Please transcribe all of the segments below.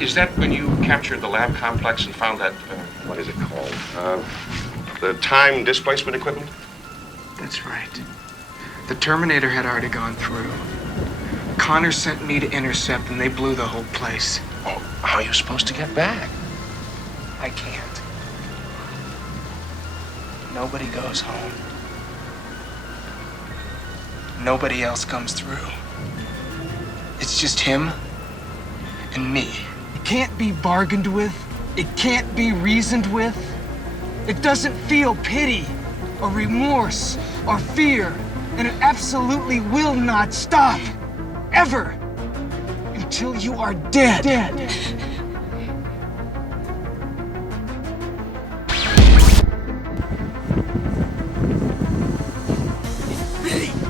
Is that when you captured the lab complex and found that, what is it called? The time displacement equipment? That's right. The Terminator had already gone through. Connor sent me to intercept, and they blew the whole place. Oh, how are you supposed to get back? I can't. Nobody goes home. Nobody else comes through. It's just him and me. It can't be bargained with. It can't be reasoned with. It doesn't feel pity or remorse or fear, and it absolutely will not stop. Ever. Until you are dead. Me,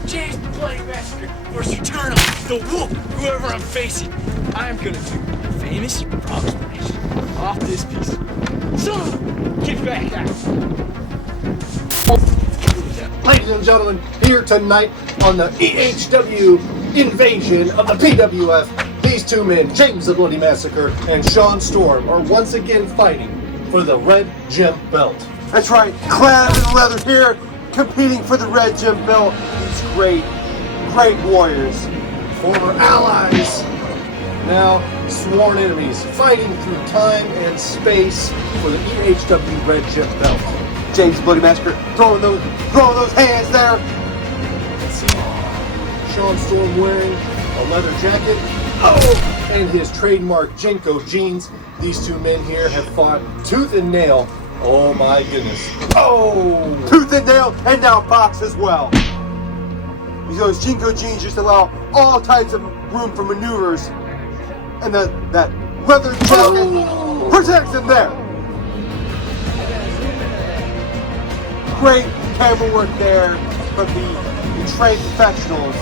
James the Bloody Massacre, force eternal, the wolf, whoever I'm facing. I'm gonna do a famous approximation off this piece. So, get back out. Ladies and gentlemen, here tonight on the EHW invasion of the PWF, these two men, James the Bloody Massacre and Sean Storm, are once again fighting for the Red Gym Belt. That's right, clad in leather here, competing for the Red Gym Belt. These great warriors. Former allies, now sworn enemies, fighting through time and space for the EHW Red Gym Belt. James the Bloody Massacre throwing those hands there. See Sean Storm wearing a leather jacket and his trademark Jenko jeans. These two men here have fought tooth and nail. Oh my goodness. Oh! Tooth and nail, and now box as well. Those Jenko jeans just allow all types of room for maneuvers. And that leather jacket protects them there. Great camera work there from the trained professionals.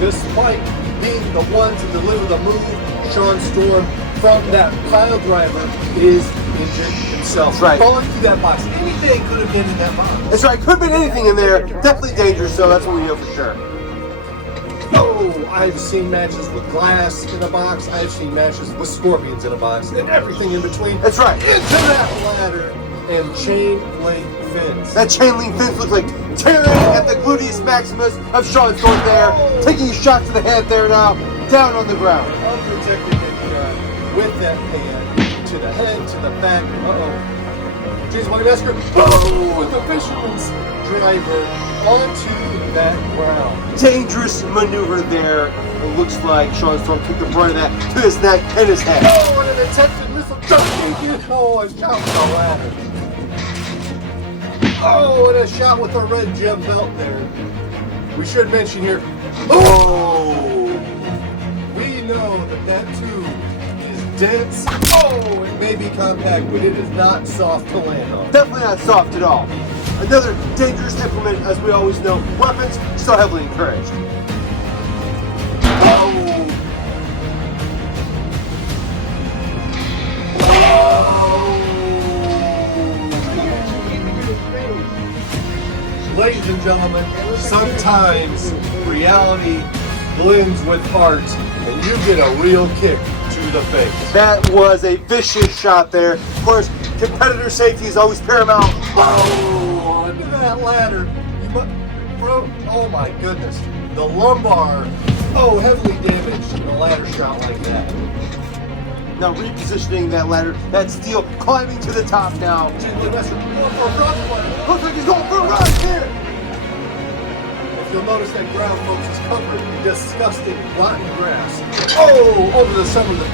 Despite being the one to deliver the move, Sean Storm from that pile driver is injured himself. That's right. Falling through that box. Anything could have been in that box. That's right, could have been anything in there. Definitely dangerous, so that's what we know for sure. Oh, I've seen matches with glass in a box. I've seen matches with scorpions in a box, and everything in between. That's right. Into that ladder and chain link fins. That chain link fins look like tearing at the gluteus maximus of Sean Storm there, taking a shot to the head there now, down on the ground. Unprotected with that hand to the head, to the back. James Bloody Massacre. Oh, with the fisherman's driver onto that ground. Dangerous maneuver there. It looks like Sean Storm took the brunt of that to his neck and his head. Oh, and an attempted missile jump. Oh, and shot with the ladder. Oh, and a shot with the Red Gym Belt there. We should mention here. Oh, we know that tube is dense. Oh, it may be compact, but it is not soft to land on. Definitely not soft at all. Another dangerous implement, as we always know. Weapons still heavily encouraged. Oh! Ladies and gentlemen, sometimes reality blends with art, and you get a real kick to the face. That was a vicious shot there. Of course, competitor safety is always paramount. Oh, under that ladder. Oh my goodness. The lumbar, heavily damaged in a ladder shot like that. Now repositioning that ladder, that steel climbing to the top now. Looks like he's going for a run here. If you'll notice that ground, folks, is covered in disgusting rotten grass. Oh, over the summer, the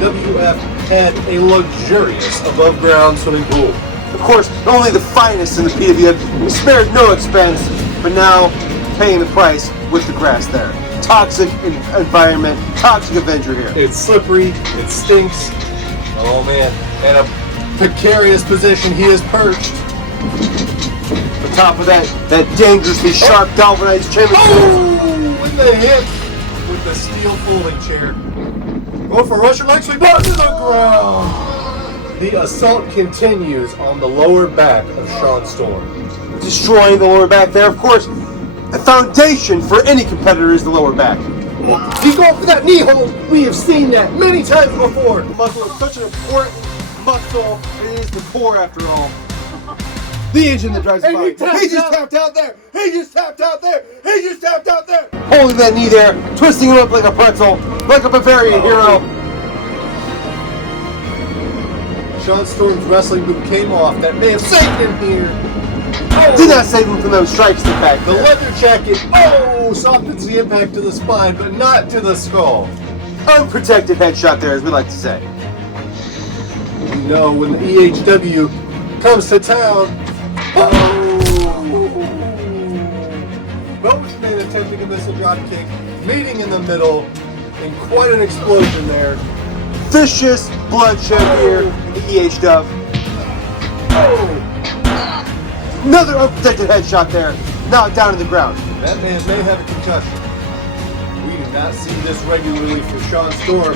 PWF had a luxurious above-ground swimming pool. Of course, only the finest in the PWF spared no expense, but now paying the price with the grass there. Toxic environment, toxic Avenger here. It's slippery, it stinks. Oh man, and a precarious position he is perched. On top of that dangerously sharp galvanized chain. Oh, in the hip with the steel folding chair. Go for Russian leg sweep onto the ground. The assault continues on the lower back of Sean Storm. Destroying the lower back there, of course. The foundation for any competitor is the lower back. He's going for that knee hold. We have seen that many times before. The muscle is such an important muscle. It is the core, after all. The engine that drives the body. He just tapped out there. He just tapped out there. He just tapped out there. Holding that knee there, twisting him up like a pretzel, like a Bavarian hero. Sean Storm's wrestling boot came off. That may have saved him here. Did not save him from those strikes in fact. The leather jacket, softens the impact to the spine, but not to the skull. Unprotected headshot there, as we like to say. You know, when the EHW comes to town, Boatman attempting a missile drop kick, meeting in the middle, and quite an explosion there. Vicious bloodshed here in the EHW. Another unprotected headshot there. Now down to the ground. That man may have a concussion. We do not see this regularly for Sean Storm.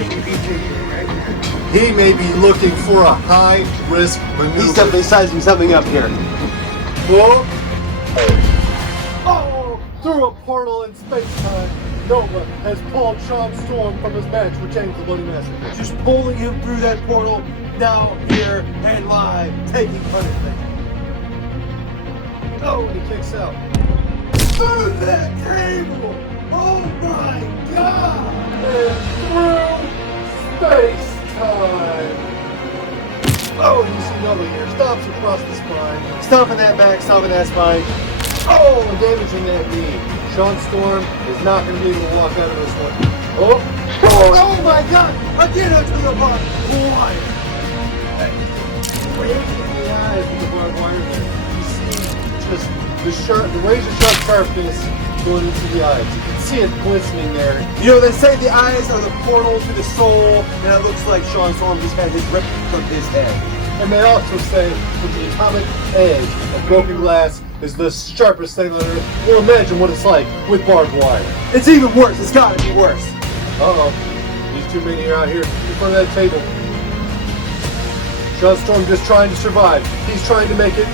He may be looking for a high-risk maneuver. He's definitely sizing something up here. Whoa. Through a portal in space-time, Nova has pulled Sean Storm from his match with James the Bloody Massacre. Just pulling him through that portal, now here and live, taking punishment. And he kicks out. Through that table! Oh my God! And through space-time. You see Nova here. Stomps across the spine. Stomping that back, stomping that spine. And damaging that knee. Sean Storm is not going to be able to walk out of this one. Oh my God! Again onto the barbed wire. Right in the eyes with the barbed wire there. You see just the razor sharp sharpness going into the eyes. You can see it glistening there. You know, they say the eyes are the portal to the soul, and it looks like Sean Storm just had his rip from his head. And they also say that the atomic edge of broken glass is the sharpest thing on earth. Well, imagine what it's like with barbed wire. It's even worse. It's got to be worse. These two men are out here in front of that table. Sean Storm just trying to survive. He's trying to make it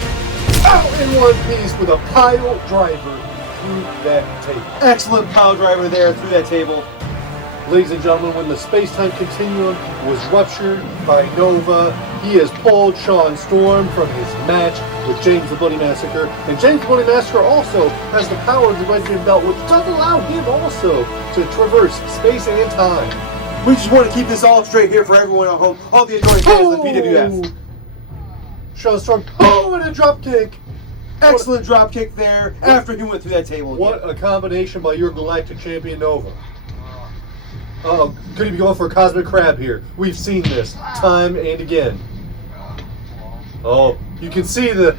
out in one piece with a pile driver through that table. Excellent pile driver there through that table. Ladies and gentlemen, when the space-time continuum was ruptured by Nova, he has pulled Sean Storm from his match with James the Bloody Massacre. And James the Bloody Massacre also has the power of the Red Gym Belt, which does allow him also to traverse space and time. We just want to keep this all straight here for everyone at home, all the adoring fans of the PWF. Sean Storm, and a drop kick. Excellent drop kick there after he went through that table. What a combination by your galactic champion Nova. Could he be going for a cosmic crab here? We've seen this time and again. You can see he's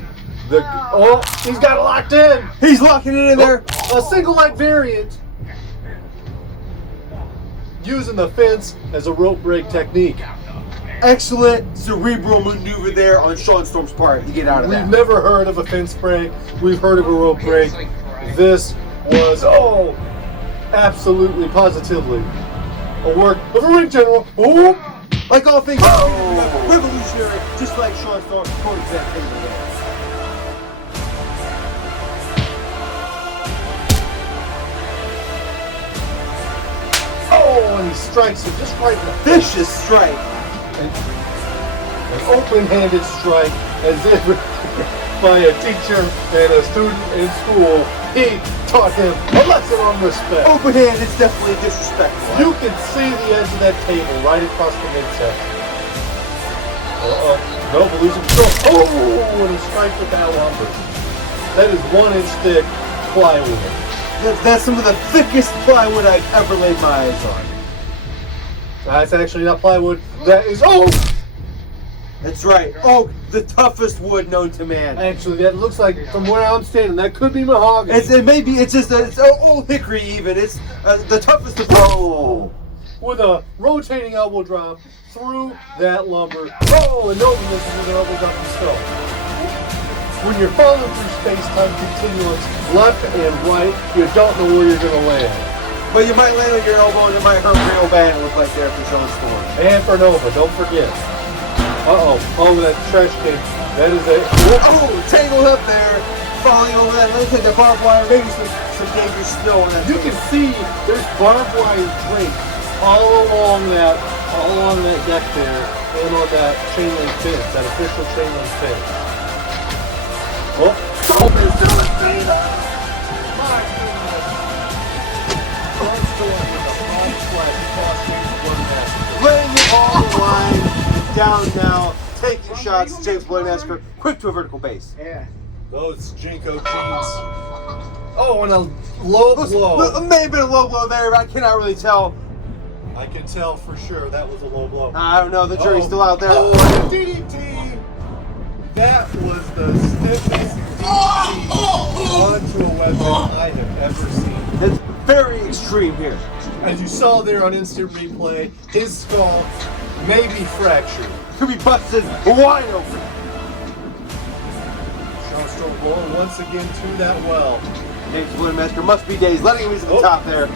got it locked in. He's locking it in there. A single light variant. Using the fence as a rope break technique. Excellent cerebral maneuver there on Sean Storm's part to get out of that. We've never heard of a fence break. We've heard of a rope break. This was, absolutely, positively a work of a ring general. Like all things revolutionary, just like Sean Storm towards that table there. And he strikes it just right in the Vicious strike. An open-handed strike, as if by a teacher and a student in school. He taught him a lesson on respect. Open hand is definitely disrespectful. You can see the edge of that table right across the midsection. Nova losing control. And he strikes with that lumber. That is 1-inch thick plywood. That's some of the thickest plywood I've ever laid my eyes on. That's actually not plywood. That is That's right. Oak, the toughest wood known to man. Actually, that looks like, from where I'm standing, that could be mahogany. It's old hickory even. It's the toughest of with a rotating elbow drop through that lumber. And Nova misses with an elbow drop himself. When you're falling through space-time continuums, left and right, you don't know where you're going to land. But you might land on your elbow and it might hurt real bad, it looks like there for Sean Storm. And for Nova, don't forget. That trash can. That is it. Tangled up there. falling over that. Let's take the barbed wire, maybe some dangerous snow on that. You can see there's barbed wire draped all along that deck there and on that chain link fence, that official chain link fence. Oh, there's laying it all the line, down now, taking shots, James the Bloody Massacre, quick to a vertical base. those Jinko jeans. Oh, and a low blow. It may have been a low blow there, but I cannot really tell. I can tell for sure that was a low blow. I don't know, the jury's still out there. Oh, DDT! That was the stiffest DDT onto a weapon I have ever seen. It's very extreme here. As you saw there on instant replay, his skull may be fractured. Could be busted wide open. Sean Storm blowing once again to that well. James the Bloody Massacre must be dazed, letting him to the top there.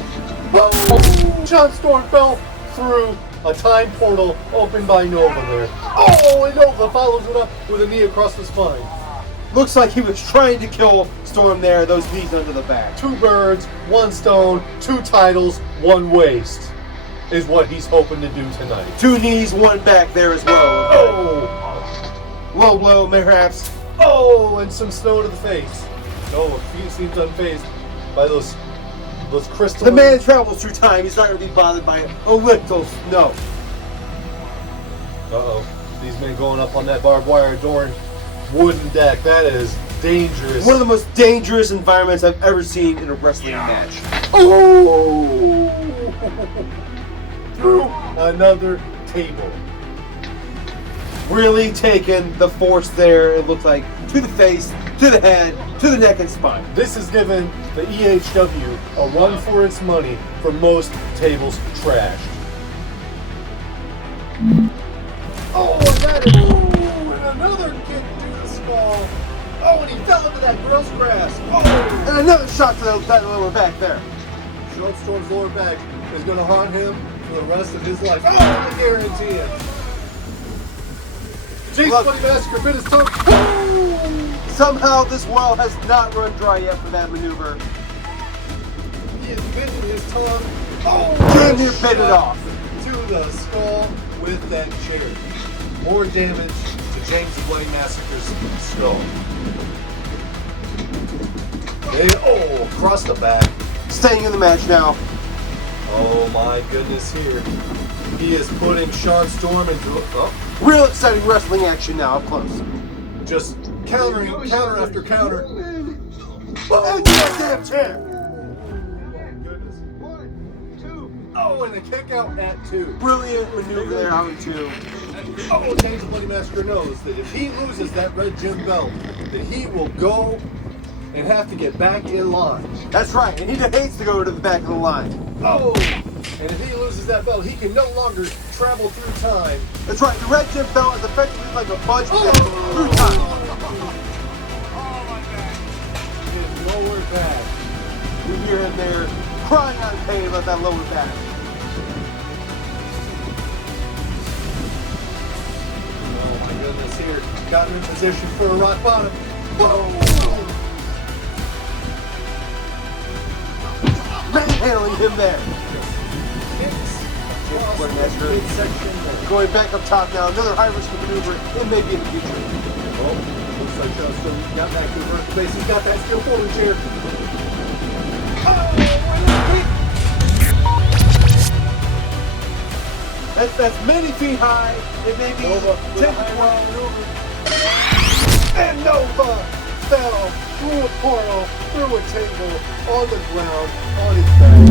Sean Storm fell through a time portal opened by Nova there. Oh, and Nova follows it up with a knee across the spine. Looks like he was trying to kill Storm there, those knees under the back. 2 birds, 1 stone, 2 titles, 1 waist is what he's hoping to do tonight. 2 knees, 1 back there as well. Oh! Low blow, perhaps. Oh, and some snow to the face. Oh, he seems unfazed by those crystals. The man travels through time. He's not going to be bothered by a little snow. Uh-oh. These men going up on that barbed wire adorned wooden deck. That is dangerous. One of the most dangerous environments I've ever seen in a wrestling match. Oh! Through another table. Really taking the force there, it looks like, to the face, to the head, to the neck and spine. This has given the EHW a run for its money for most tables trashed. Oh, and that is... Ooh, and another kick to the skull. Oh, and he fell into that grill's grass. Oh! And another shot to that lower back there. Sean Storm's lower back is going to haunt him for the rest of his life. Oh, I guarantee it. James the Bloody Massacre bit his tongue. Oh! Somehow this well has not run dry yet for that maneuver. He has bitten his tongue. Oh! Damn near bit it off. To the skull with that chair. More damage to James the Bloody Massacre's skull. Across the back. Staying in the match now. Oh my goodness, here. He is putting Sean Storm into a... Real exciting wrestling action now, up close. Just counter after counter. Oh, damn chair! Goodness. Oh, and a kick out at 2. Brilliant maneuver there, out in 2. Oh, James the Bloody Massacre knows that if he loses that red gym belt, that he will go and have to get back in line. That's right, and he hates to go to the back of the line. Oh! And if he loses that belt, he can no longer travel through time. That's right, the red gym belt is effectively like a fudge through time. His lower back. You hear him there crying out in pain about that lower back. Oh my goodness, here. Got him in position for a rock bottom. Whoa! Manhandling him there. Going back up top now, another high risk maneuver, it may be in the future. Oh, looks like Sean Storm got back to the vertical base. He's got that steel folding chair. Oh, That's many feet high, it may be Nova 10 to 12. and Nova fell through a portal, through a table, on the ground, on his back.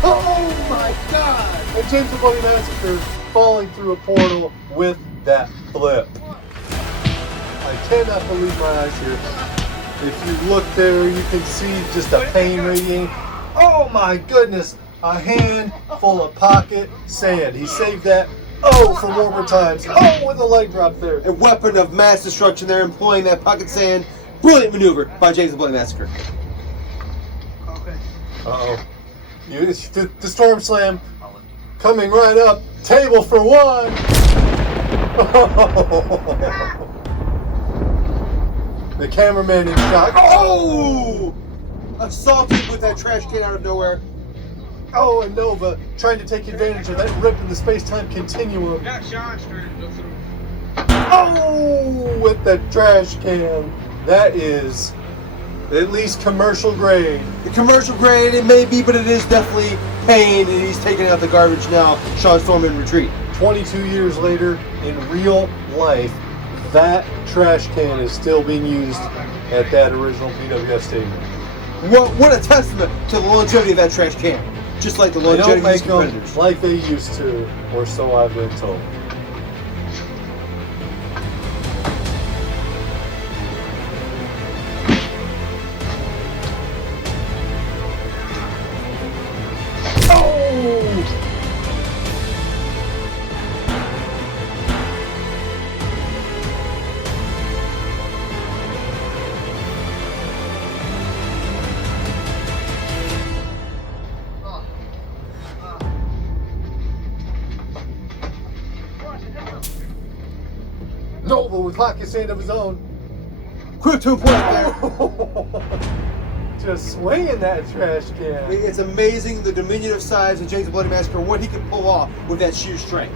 Oh my God! And James the Bloody Massacre falling through a portal with that flip. I cannot believe my eyes here. If you look there, you can see just a pain radiating. Oh my goodness! A hand full of pocket sand. He saved that. Oh, for warmer times. Oh, with a leg drop there. A weapon of mass destruction there, employing that pocket sand. Brilliant maneuver by James the Bloody Massacre. Uh-oh. The Storm Slam coming right up. Table for 1. The cameraman in shock. Oh! Assaulted with that trash can out of nowhere. Oh, and Nova trying to take advantage of that rip in the space-time continuum. Oh, with the trash can. That is at least commercial grade. The commercial grade, it may be, but it is definitely pain, and he's taking out the garbage now. Sean Storm in retreat. 22 years later, in real life, that trash can is still being used at that original PWF stadium. What a testament to the longevity of that trash can. Just like the They longevity don't make of them competitors. like they used to, or so I've been told. Nova with pocket sand of his own. Quick 2 point there. Just swinging that trash can. It's amazing the diminutive size of James the Bloody Massacre, what he can pull off with that sheer strength.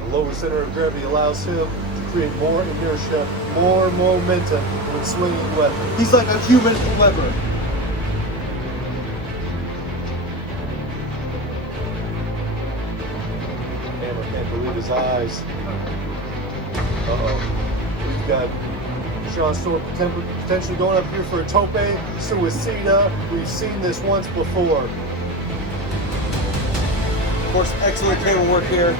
The lower center of gravity allows him to create more inertia, more momentum when swinging weapons. He's like a human lever. Hammer can't believe his eyes. We've got Sean Storm potentially going up here for a tope suicida. We've seen this once before. Of course, excellent camera work here.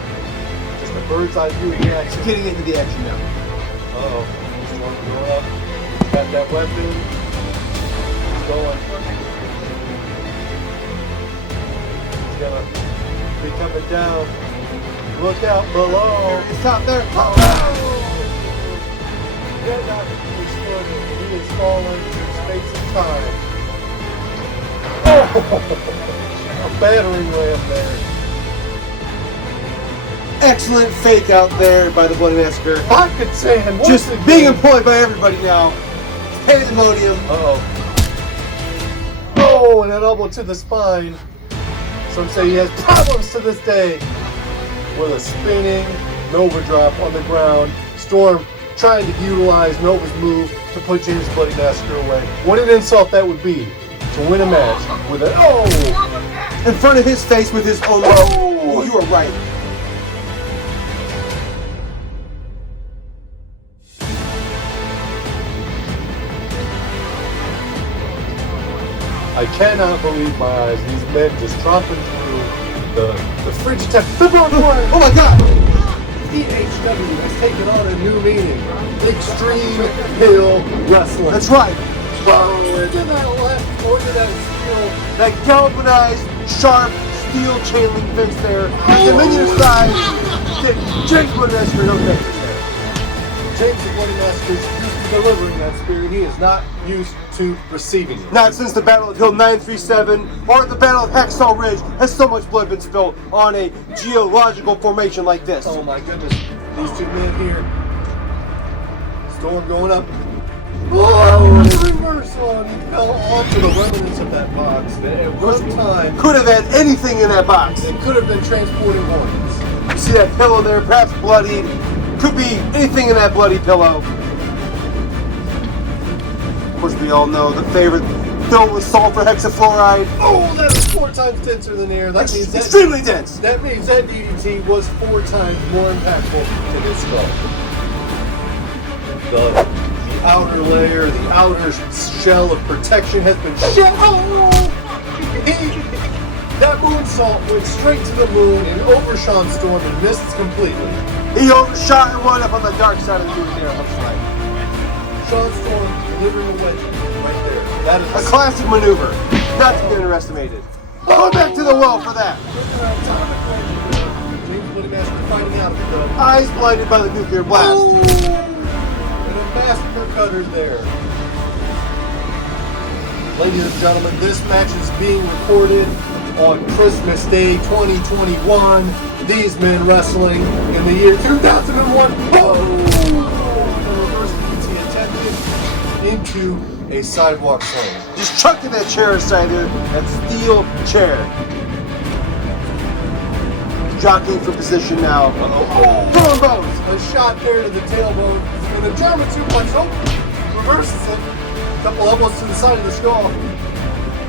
Just a bird's eye view of the action. Getting into the action now. Storm going up. He's got that weapon. He's going. He's gonna be coming down. Look out below. It's out there. Dead not exploding. He is falling through space and time. Oh! A battering ram there. Excellent fake out there by the Bloody Massacre. Pocket sand. once Just again. being employed by everybody now. Pandemonium. Oh, and an elbow to the spine. Some say he has problems to this day. With a spinning Nova drop on the ground. Storm trying to utilize Nova's move to put James the Bloody Massacre away. What an insult that would be to win a match with an In front of his face with his own Oh, you are right. I cannot believe my eyes. These men just tromping through the frigid temp. Oh my god! PHW has taken on a new meaning. Extreme Hill Wrestling. That's right. Oh, look at that left. Look at that steel. That galvanized, sharp, steel chain link fence there. Diminutive size. James the Bloody Massacre, no difference there. James the Bloody Massacre is used to delivering that spirit. He is not used to receiving it. Not since the Battle of Hill 937 or the Battle of Hacksaw Ridge has so much blood been spilled on a geological formation like this. Oh my goodness. These two men here. Storm going up. Oh, reversal. And he fell onto the remnants of that box. At one time, Could have had anything in that box. it could have been transporting organs. You see that pillow there, perhaps bloodied. Could be anything in that bloody pillow. Of course, we all know the favorite filled with sulfur hexafluoride. Oh, that is 4 times denser than air. That means that, Extremely dense. that means that DDT was 4 times more impactful to his skull. The outer layer, the outer shell of protection has been shed. Oh! That moonsault went straight to the moon and over Sean Storm and missed completely. He overshot and went up on the dark side of the moon there, looks like. Sean Storm delivering a legend right there. That is A classic maneuver, not to be underestimated. Go back to the well for that. James the Bloody Massacre finding out of it though. Eyes blinded by the nuclear blast. Oh! And a massacre cutter there. Ladies and gentlemen, this match is being recorded on Christmas Day 2021. These men wrestling in the year 2001. Oh! The reverse DDT attempted. into a sidewalk slam. Just chucking that chair aside there, that steel chair. Jockeying for position now. Throwing bones. A shot there to the tailbone, and the German suplex, reverses it. A couple elbows to the side of the skull.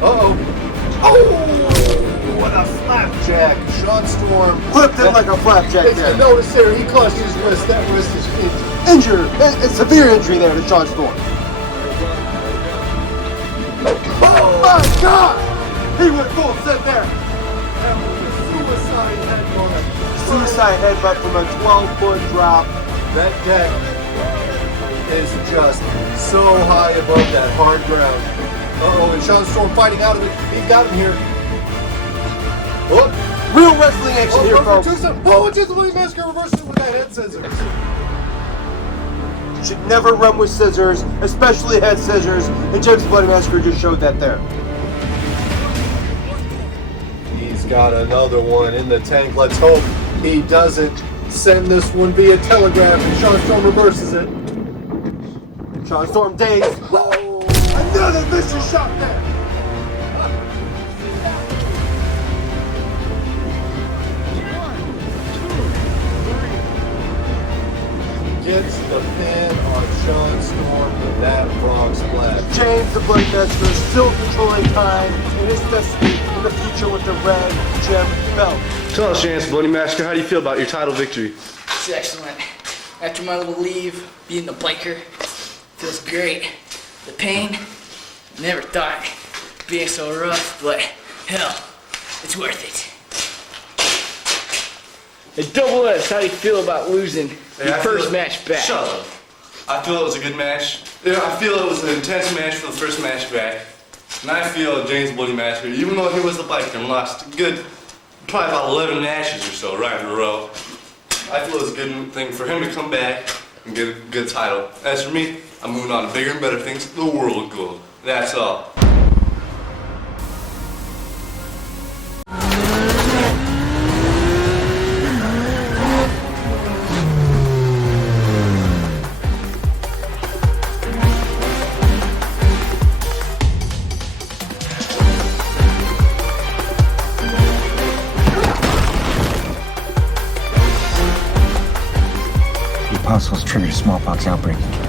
Oh, what a flapjack. Sean Storm. Flipped it like a flapjack It's there. the notice there, he clutched his wrist. That wrist is injured. Injured. A severe injury there to Sean Storm. Oh my God! He went full set there. That was a suicide headbutt. Suicide headbutt from a 12-foot drop. That deck is just so high above that hard ground. Uh-oh, and Sean Storm fighting out of it. He's got him here. Oh, Real wrestling action here, folks. James the Bloody Massacre reversed it with that head scissors. Should never run with scissors, especially head scissors, and James the Bloody Massacre just showed that there. He's got another one in the tank. Let's hope he doesn't send this one via telegraph, and Sean Storm reverses it. Sean Storm dazed. Another vicious shot there. Gets the pin on Sean Storm with that frog splash. James the Bloody Massacre still controlling time and his destiny in the future with the red gem belt. Tell us, James the Bloody Massacre, how do you feel about your title victory? It's excellent. After my little leave, being a biker, feels great. The pain, never thought being so rough, but hell, it's worth it. Hey, Double S, how do you feel about losing your first match back? Shut up. I feel it was a good match. Yeah, I feel it was an intense match for the first match back. And I feel James the Bloody Massacre, even though he was the biker and lost good, probably about 11 matches or so right in a row, I feel it was a good thing for him to come back and get a good title. As for me, I'm moving on to bigger and better things, the world gold. That's all. Apostles triggered a smallpox outbreak in